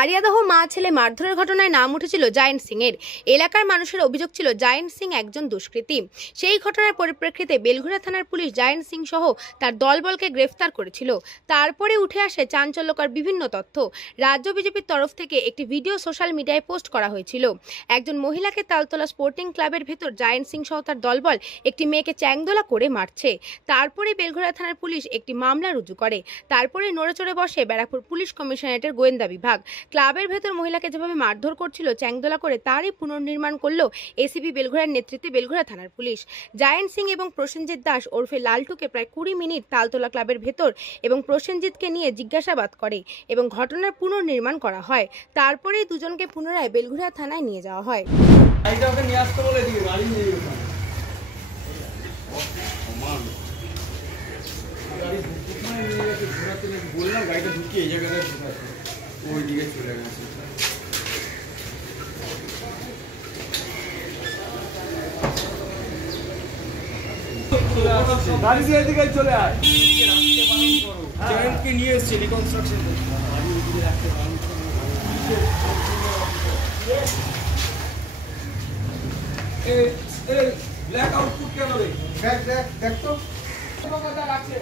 আরিয়াদহ মা ছেলে মারধরের ঘটনায় নাম উঠেছিল জায়েন্ট সিং এর। এলাকার মানুষের অভিযোগ ছিল জায়েন্ট সিং একজন দুষ্কৃতী। সেই ঘটনার পরিপ্রেক্ষিতে বেলঘড়িয়া থানার পুলিশ জায়েন্ট সিং সহ তার দলবলকে গ্রেফতার করেছিল। তারপরে উঠে আসে চাঞ্চল্যকর বিভিন্ন তথ্য। রাজ্য বিজেপির তরফ থেকে একটি ভিডিও সোশ্যাল মিডিয়ায় পোস্ট করা হয়েছিল। একজন মহিলাকে তালতলা স্পোর্টিং ক্লাবের ভেতর জায়েন্ট সিং সহ তার দলবল একটি মেয়েকে চ্যাংদোলা করে মারছে। তারপরে বেলঘড়িয়া থানার পুলিশ একটি মামলা রুজু করে। তারপরে নড়েচড়ে বসে ব্যারাকপুর পুলিশ কমিশনারেটের গোয়েন্দা বিভাগ। ক্লাবের ভেতর মহিলাকে যেভাবে মারধর করছিল চ্যাংদোলা করে, তারই পুনর্নির্মাণ করলো এসিপি বেলঘড়িয়ার নেতৃত্বে বেলঘড়িয়া থানার পুলিশ। জায়েন্ট সিং এবং প্রসেনজিৎ দাস ওরফে লালটুকে প্রায় 20 মিনিট তালতলা ক্লাবের ভেতর এবং প্রসেনজিৎকে নিয়ে জিজ্ঞাসাবাদ করে এবং ঘটনার পুনর্নির্মাণ করা হয়। তারপরেই দুজনকে পুনরায় বেলঘড়িয়া থানায় নিয়ে যাওয়া হয়। বললাম গাড়িটা ঢুকিয়ে এই জায়গাটায় ঢুকাচ্ছে, ওই দিকে চলে গেছে। গাড়ি দিয়ে এদিকে চলে আয়, জয়েন্টকে নিয়ে এসছে রিকনস্ট্রাকশন। ব্ল্যাক আউটপুট কেন রে? দেখ তো আছে।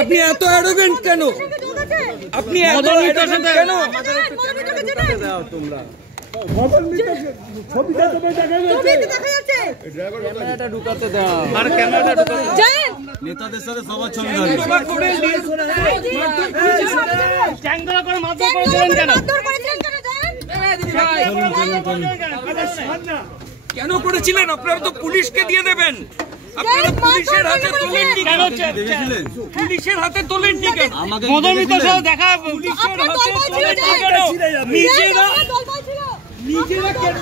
আপনি এত অ্যারোগেন্ট কেন? আপনি তোমরা নেতাদের সাথে সবার ছবি কেন করেছিলেন? আপনারা তো পুলিশকে দিয়ে দেবেন। আপনারা পুলিশের হাতে তোলেননি কেন? পুলিশের হাতে তোলেননি কেন? মদমিতার দেখা পুলিশের হাতে তোলেননি কেন? নিজেরা কেন?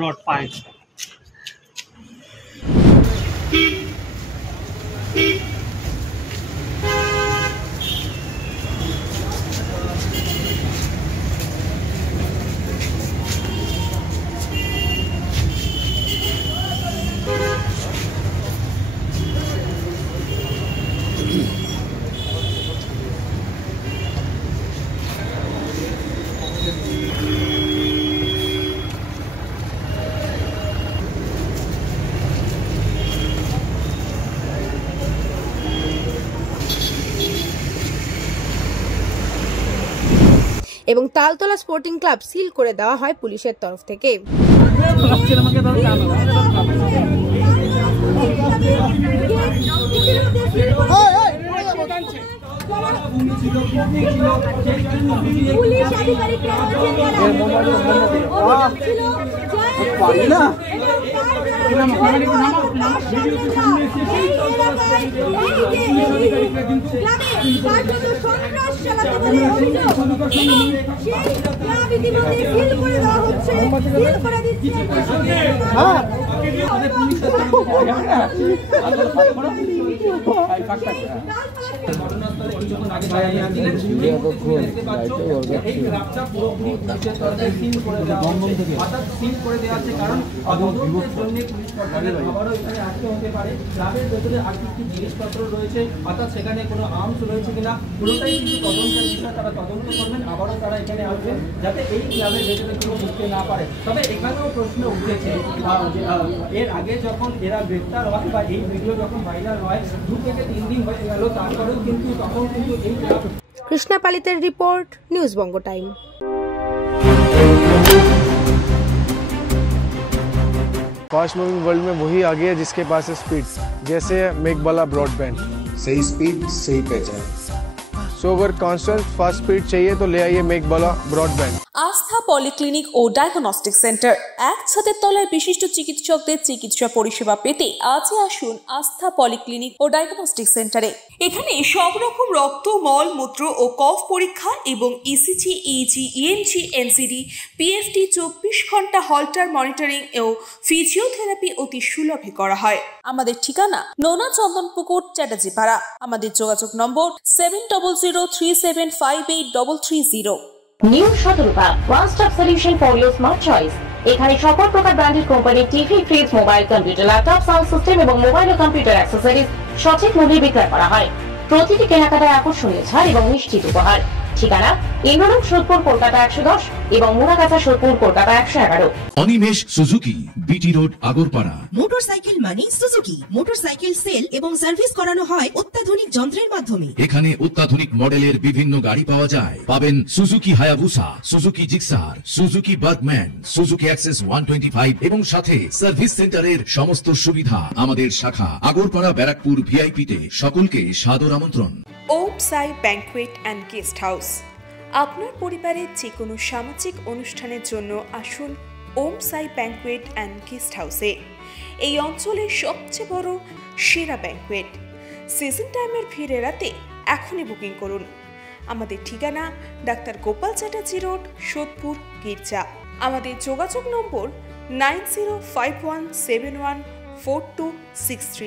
রড পাইপ এবং তালতলা স্পোর্টিং ক্লাব সিল করে দেওয়া হয় পুলিশের তরফ থেকে। ঘটনাস্থলে কিছুক্ষণ আগে দাঁড়িয়েছিলেন দেখতে পাচ্ছ এই গ্রামটা পুরোপুরি পুলিশের তরফে সিল করে দেওয়া হচ্ছে, অর্থাৎ সিল করে দেওয়া হচ্ছে কারণ তদন্তের জন্য পুলিশ প্রশাসনের আবারও এখানে আসতে হতে পারে। গ্রামের ভেতরে আর কি জিনিসপত্র রয়েছে, অর্থাৎ সেখানে কোনো আর্মস রয়েছে কিনা পুরোটাই কিন্তু তদন্তের বিষয়, তারা তদন্ত করবেন, আবারও তারা এখানে আসবেন যাতে এই গ্রামের ভেতরে কেউ ঢুকতে না পারে। তবে এখানেও প্রশ্ন উঠেছে এর আগে যখন এরা গ্রেফতার হয় বা এই ভিডিও যখন ভাইরাল হয় 2 থেকে 3 দিন হয়ে গেল, তারপরেও কিন্তু তখন কিন্তু এই কৃষ্ণা পালিতের রিপোর্ট, নিউজ বঙ্গ টাইম। फास्ट मूविंग वर्ल्ड में वही आगे है जिसके पास है स्पीड, जैसे मेघबाला ब्रॉडबैंड। सही स्पीड सही पहचान। सो अगर कांस्टेंट फास्ट स्पीड चाहिए तो ले आइए मेघबाला ब्रॉडबैंड। আস্থা পলিক্লিনিক ও ডায়াগনস্টিক সেন্টার, এক ছাদের তলায় বিশিষ্ট চিকিৎসকদের চিকিৎসা পরিষেবা পেতে আজই আসুন আস্থা পলিক্লিনিক ও ডায়াগনস্টিক সেন্টারে। এখানে সব রকম রক্ত, মল, মূত্র ও কফ পরীক্ষা এবং ECG, easy, EMG, NCD, PFT 24 ঘন্টা হল্টার মনিটরিং ও ফিজিওথেরাপি অতি সুলভে করা হয়। আমাদের ঠিকানা নোনা চন্দনপুকুর, চ্যাটার্জিপাড়া। আমাদের যোগাযোগ নম্বর 7003758330। New Shatarupa, one stop solution for your smart choice. এখানে সকল প্রকার ব্র্যান্ডেড কোম্পানির TV, fridge, mobile, computer, laptop, sound system এবং মোবাইল ও কম্পিউটার অ্যাক্সেসরিজ সঠিক মূল্যে বিক্রয় করা হয়। প্রতিটি কেনাকাটায় আকর্ষণীয় ছাড় এবং নিশ্চিত উপহার। ঠিকানা ইন্দ্রলোক, সোদপুর, কলকাতা 110 এবং Muragachha, Sodepur, Kolkata 111। Animesh Suzuki, BT road, Agarpara. Motorcycle মানে সুজুকি। মোটরসাইকেল সেল এবং সার্ভিস করানো হয় অত্যাধুনিক যন্ত্রের মাধ্যমে। এখানে অত্যাধুনিক মডেলের বিভিন্ন গাড়ি পাওয়া যায়। পাবেন Suzuki Hayabusa, Suzuki Gixxer, Suzuki Bergman, Suzuki access 125 এবং সাথে সার্ভিস সেন্টারের সমস্ত সুবিধা। আমাদের শাখা আগরপাড়া, ব্যারাকপুর ভিআইপি তে। সকলকে সাদর আমন্ত্রণ। ওম সাই ব্যাংকুয়েট অ্যান্ড গেস্ট হাউস। আপনার পরিবারের যে কোনো সামাজিক অনুষ্ঠানের জন্য আসুন ওম সাই ব্যাংকুয়েট অ্যান্ড গেস্ট হাউসে। এই অঞ্চলের সবচেয়ে বড় সেরা ব্যাংকুয়েট। সিজন টাইমের ভিড় এড়াতে এখনই বুকিং করুন। আমাদের ঠিকানা ডাক্তার গোপাল চ্যাটার্জি রোড, সোদপুর, গির্জা। আমাদের যোগাযোগ নম্বর 9051714263।